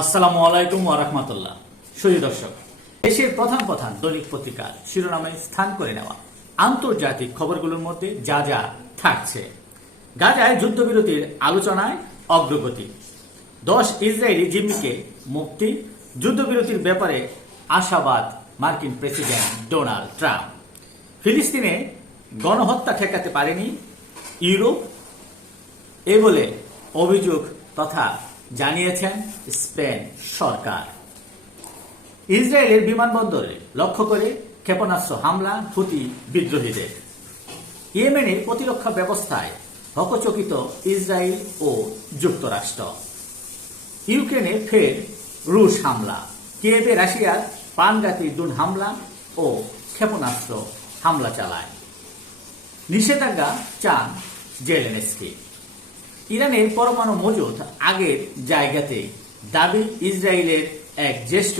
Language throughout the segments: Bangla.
আসসালামু আলাইকুম ওয়া রাহমাতুল্লাহ। সুধী দর্শক, দেশের প্রধান প্রধান দৈনিক পত্রিকার শিরোনামে স্থান করে নেওয়া আন্তর্জাতিক খবরগুলোর মধ্যে যা যা থাকছে। গাজায় যুদ্ধবিরতির আলোচনায় অগ্রগতি, 10 ইসরায়েলি জিম্মিকে মুক্তি, যুদ্ধবিরতির ব্যাপারে আশাবাদ মার্কিন প্রেসিডেন্ট ডোনাল্ড ট্রাম্প, ফিলিস্তিনে গণহত্যা ঠেকাতে পারেনি ইউরোপ এ বলে অভিযোগ তথা জানিয়েছেন স্পেন সরকার। ইসরায়েলের বিমানবন্দরে লক্ষ্য করে ক্ষেপণাস্ত্র হামলা হুতি বিদ্রোহীদের। ইয়েমেনের প্রতিরক্ষা ব্যবস্থায় হকচকিত ইসরায়েল ও যুক্তরাষ্ট্র। ইউক্রেনে ফের রুশ হামলা, কিয়েভে রাশিয়ার প্রাণঘাতী ড্রোন হামলা ও ক্ষেপণাস্ত্র হামলা চালায়। নিষেধাজ্ঞা চান জেলেনস্কি। ইরানের পরমাণু মজুদ আগের জায়গাতে, দাবি ইসরায়েলের এক জ্যেষ্ঠ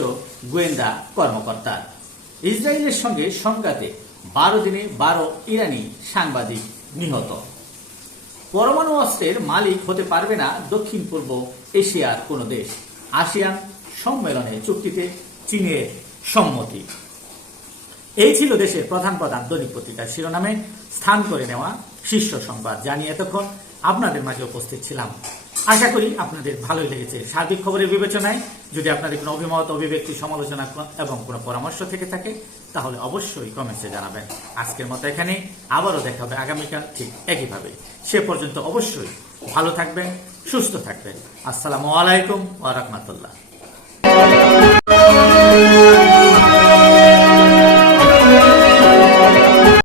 গোয়েন্দা কর্মকর্তার। ইসরায়েলের সঙ্গে সংঘাতে 12 দিনে 12 ইরানি সাংবাদিক নিহত। পরমাণু অস্ত্রের মালিক হতে পারবে না দক্ষিণ পূর্ব এশিয়ার কোনো দেশ, আসিয়ান সম্মেলনে চুক্তিতে চীনের সম্মতি। এই ছিল দেশের প্রধান প্রধান দৈনিক পত্রিকার শিরোনামে স্থান করে নেওয়া শীর্ষ সংবাদ, জানিয়ে এতক্ষণ আপনাদের মাঝে উপস্থিত ছিলাম। আশা করি আপনাদের ভালোই লেগেছে। সার্বিক খবরের বিবেচনায় যদি আপনাদের কোনো অভিমত, অভিব্যক্তি, সমালোচনা এবং কোনো পরামর্শ থেকে থাকে তাহলে অবশ্যই কমেন্টসে জানাবেন। আজকের মতো এখানেই, আবারও দেখা হবে আগামীকাল ঠিক একইভাবে। সে পর্যন্ত অবশ্যই ভালো থাকবেন, সুস্থ থাকবেন। আসসালামু আলাইকুম ওয়া রাহমাতুল্লাহ।